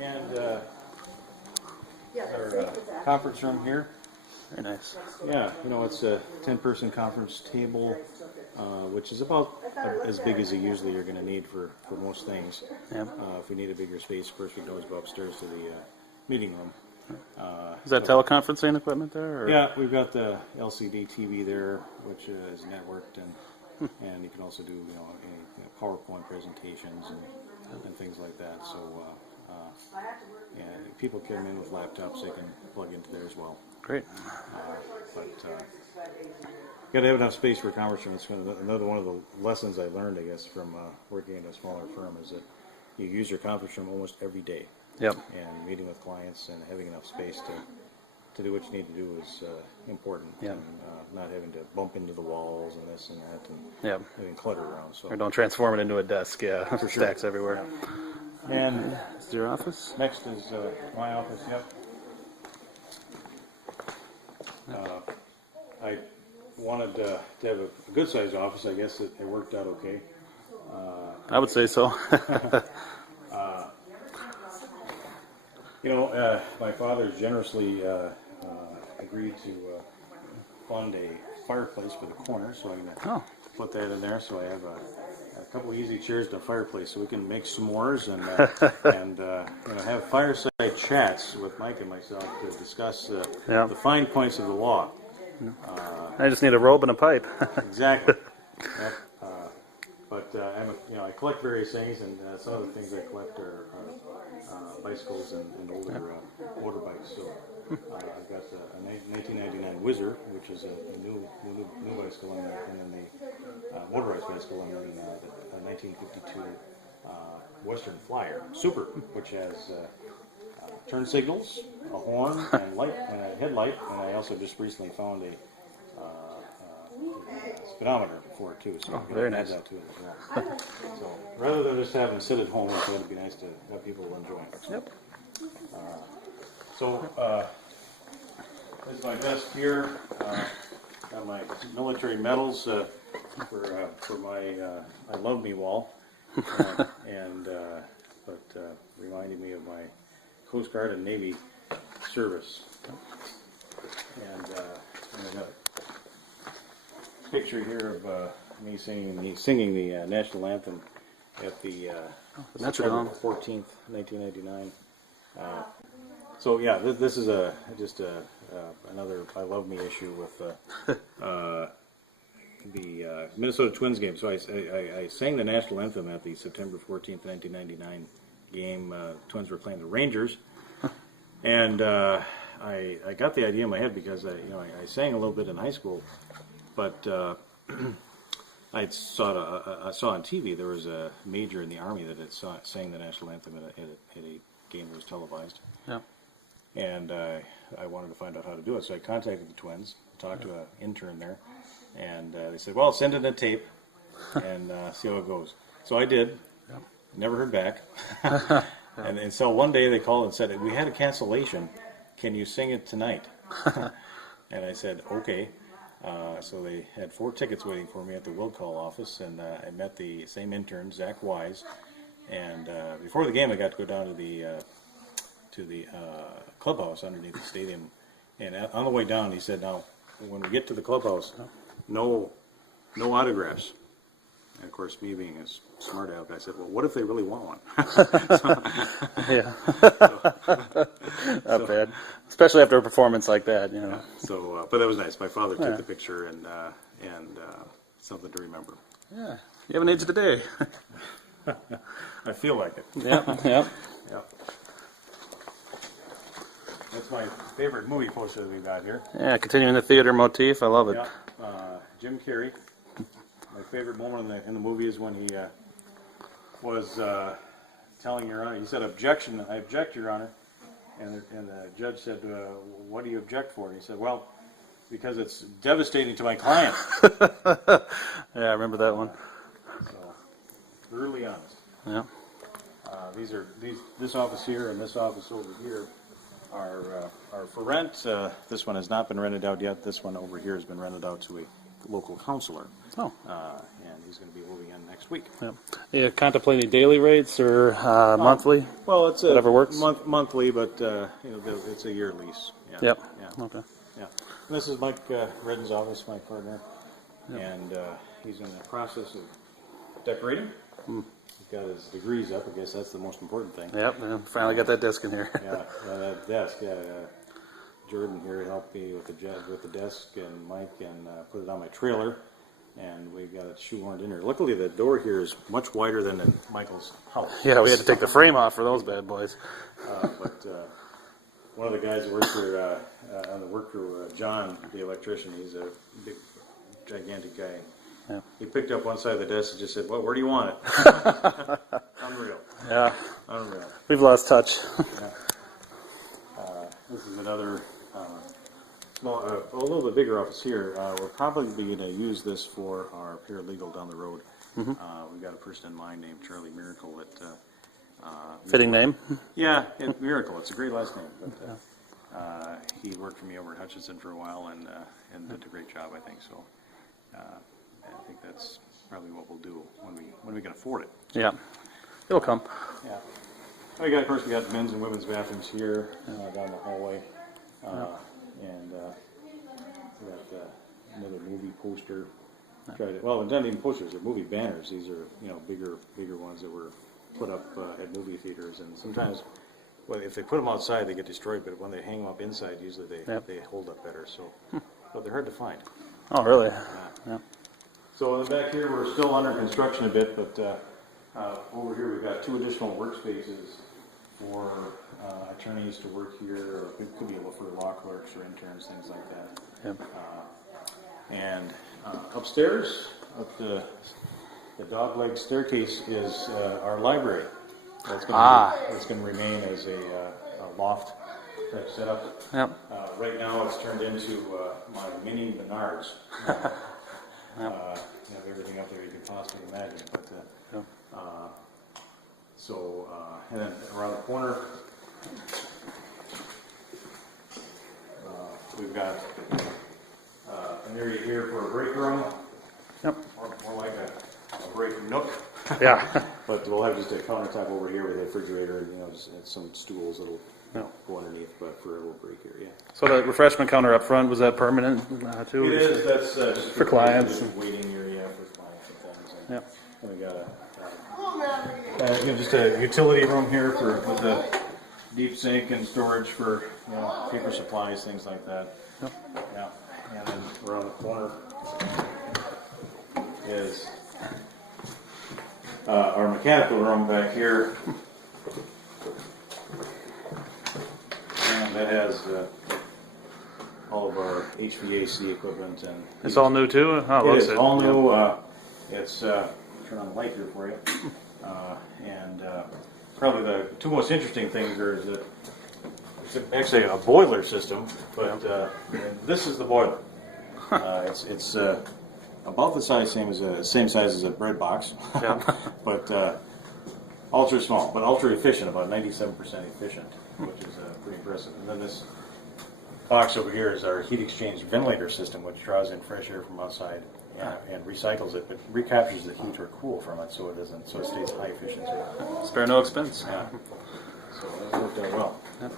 And our conference room here. Very nice. Yeah, it's a 10-person conference table, which is about as big as you usually are going to need for most things. Yeah. If we need a bigger space, of course, we can always go upstairs to the meeting room. Is that teleconferencing equipment there? Or? Yeah, we've got the LCD TV there, which is networked, and you can also do any PowerPoint presentations and things like that. So, and people come in with laptops, they can plug into there as well. Great. But got to have enough space for a conference room. It's another one of the lessons I learned, I guess, from working in a smaller firm is that you use your conference room almost every day. Yep. And meeting with clients and having enough space to do what you need to do is important. Yep. And not having to bump into the walls and this and that and Yep. having clutter around. So. Or don't transform it into a desk. Yeah. For sure. Stacks everywhere. And is your office? Next is my office. Yep. I wanted to have a good-sized office. I guess it worked out okay. I would say so. My father generously agreed to fund a fireplace for the corner, so I'm going to put that in there. So I have a couple of easy chairs to a fireplace, so we can make s'mores and have fireside chats with Mike and myself to discuss the fine points of the law. I just need a robe and a pipe. Exactly. Yep. I collect various things, and some of the things I collect are bicycles and older motorbikes. So I've got a 1999 Whizzer, which is a new bicycle, and then the motorized bicycle, and then the 1952 Western Flyer Super, which has turn signals, a horn, and light, and a headlight. And I also just recently found a speedometer for it too, so very nice. That to it as well. So rather than just having to sit at home, I thought it'd be nice to have people enjoy it. Yep. This is my desk here. Got my military medals for my I love me wall, reminding me of my Coast Guard and Navy service. And I got a picture here of me singing the national anthem at the September 14th, 1999. So yeah, this is just another I love me issue with the Minnesota Twins game. So I sang the national anthem at the September 14th, 1999 game. Twins were playing the Rangers, and I got the idea in my head because I sang a little bit in high school, but I saw on TV there was a major in the Army that had sang the national anthem at a game that was televised. Yeah. And I wanted to find out how to do it, so I contacted the Twins, talked to an intern there, and they said, "Well, send in a tape and see how it goes." So I did. Yeah. Never heard back. And so one day they called and said, "We had a cancellation. Can you sing it tonight?" And I said, "Okay." So they had 4 tickets waiting for me at the will call office, and I met the same intern, Zach Wise. And before the game, I got to go down to the clubhouse underneath the stadium. And on the way down, he said, "Now, when we get to the clubhouse, no autographs." And of course, me being a smart aleck, I said, "Well, what if they really want one?" Yeah. Not bad. Especially after a performance like that, you know. Yeah. So, but that was nice. My father took the picture, and something to remember. Yeah. You haven't aged a day. I feel like it. Yeah. Yeah. Yep. That's my favorite movie poster that we got here. Yeah. Continuing the theater motif, I love it. Yeah. Jim Carrey. My favorite moment in the movie is when he was telling Your Honor, he said, "Objection, I object, Your Honor." And the judge said, "What do you object for?" And he said, "Well, because it's devastating to my client." Yeah, I remember that one. So, brutally honest. Yeah. This office here and this office over here are for rent. This one has not been rented out yet. This one over here has been rented out to a local counselor. Oh. And he's going to be moving in next week. Yeah. You contemplating daily rates or monthly? Well, it's Whatever works. monthly, but it's a year lease. Yeah. Yep. Yeah. Okay. Yeah. And this is Mike Redden's office, my partner, and he's in the process of decorating. He's got his degrees up. I guess that's the most important thing. Yep. Yeah, finally got that desk in here. That desk. Jordan here helped me with the desk, and Mike, and put it on my trailer, and we got it shoehorned in here. Luckily, the door here is much wider than in Michael's house. Yeah, we had to take the frame off for those bad boys. But one of the guys that works for on the work crew, John, the electrician, he's a big, gigantic guy. Yeah. He picked up one side of the desk and just said, "Well, where do you want it?" Unreal. Yeah. Unreal. We've lost touch. Yeah. This is another a little bit bigger office here. We're probably going to use this for our paralegal down the road. We've got a person in mind named Charlie Miracle that. Fitting name. Yeah, Miracle. It's a great last name. But he worked for me over at Hutchinson for a while and did a great job, I think. So I think that's probably what we'll do when we can afford it. Yeah. It'll come. Yeah. We got men's and women's bathrooms here down the hallway, and we got another movie poster. Well, not even posters; they're movie banners. These are bigger ones that were put up at movie theaters, and sometimes, if they put them outside, they get destroyed. But when they hang them up inside, usually they hold up better. So, but they're hard to find. Oh, really? Yeah. So in the back here, we're still under construction a bit, but over here we've got 2 additional workspaces for attorneys to work here, or it could be for law clerks or interns, things like that. Yep. And upstairs, up the dogleg staircase, is our library. That's going to remain as a loft type setup. Yep. Right now, it's turned into my mini Menards. You have everything up there you can possibly imagine. But and then around the corner, we've got an area here for a break room. Yep. More like a break nook. Yeah. But we'll have just a countertop over here with a refrigerator, just some stools that'll go underneath, but for a little break area. So the refreshment counter up front, was that permanent too? It is. That's just for clients. Waiting area for clients and things. Yep. And we got just a utility room here with a deep sink and storage for paper supplies, things like that. Yep. Yeah. And then around the corner is our mechanical room back here. And that has all of our HVAC equipment. And It's all new too? Oh, it looks is it. all new. Yep. It's turn on the light here for you. And probably the 2 most interesting things are is that it's actually a boiler system, but this is the boiler. It's about the same size as a bread box, but ultra small, but ultra efficient, about 97% efficient, which is pretty impressive. And then this box over here is our heat exchange ventilator system, which draws in fresh air from outside and recycles it, but recaptures the heat or cool from it, so it stays high efficiency. Spare no expense. Yeah. So that worked out well. Yep.